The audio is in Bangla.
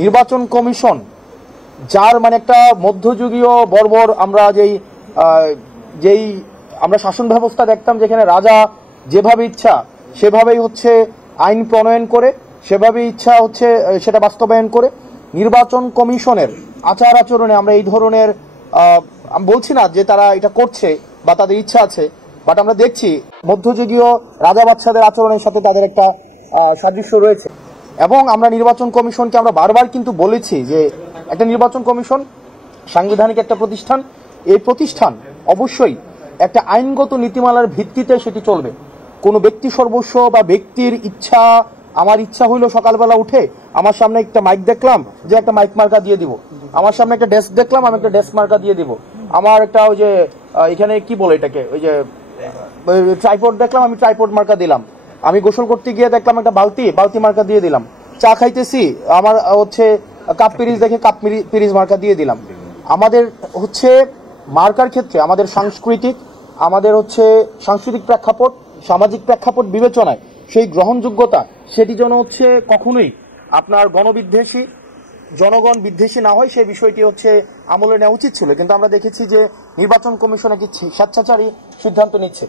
নির্বাচন কমিশন যার মানে একটা মধ্যযুগীয় বর্বর আমরা যেই আমরা শাসন ব্যবস্থা দেখতাম, যেখানে রাজা যেভাবে ইচ্ছা সেভাবেই হচ্ছে আইন প্রণয়ন করে, সেভাবে ইচ্ছা হচ্ছে সেটা বাস্তবায়ন করে। নির্বাচন কমিশনের আচার আচরণে আমরা এই ধরনের আমি বলছি না যে তারা এটা করছে বা তাদের ইচ্ছা আছে, বাট আমরা দেখছি মধ্যযুগীয় রাজা বাদশাদের আচরণের সাথে তাদের একটা সাদৃশ্য রয়েছে। এবং আমরা নির্বাচন কমিশনকে আমরা বারবার কিন্তু বলেছি যে একটা নির্বাচন কমিশন সাংবিধানিক একটা প্রতিষ্ঠান, এই প্রতিষ্ঠান অবশ্যই একটা আইনগত নীতিমালার ভিত্তিতে সেটি চলবে। কোনো ব্যক্তি সর্বস্ব বা ব্যক্তির ইচ্ছা, আমার ইচ্ছা হইলো সকালবেলা উঠে আমার সামনে একটা মাইক দেখলাম যে একটা মাইক মার্কা দিয়ে দিব, আমার সামনে একটা ডেস্ক দেখলাম আমি একটা ডেস্ক মার্কা দিয়ে দিব, আমার একটা ওই যে এখানে কি বলে এটাকে ওই যে ট্রাইপড দেখলাম আমি ট্রাইপড মার্কা দিলাম, আমি গোসল করতে গিয়ে দেখলাম একটা বালতি মার্কা দিয়ে দিলাম, চা খাইতেছি আমার হচ্ছে কাপ পিরিজ দেখে কাপ পিরিজ মার্কা দিয়ে দিলাম। আমাদের হচ্ছে মার্কার ক্ষেত্রে আমাদের সাংস্কৃতিক প্রেক্ষাপট, সামাজিক প্রেক্ষাপট বিবেচনায় সেই গ্রহণযোগ্যতা সেটি যেন হচ্ছে কখনোই আপনার গণবিদ্বেষী, জনগণ বিদ্বেষী না হয়, সেই বিষয়টি হচ্ছে আমলে নেওয়া উচিত ছিল। কিন্তু আমরা দেখেছি যে নির্বাচন কমিশন একটি স্বেচ্ছাচারী সিদ্ধান্ত নিচ্ছে।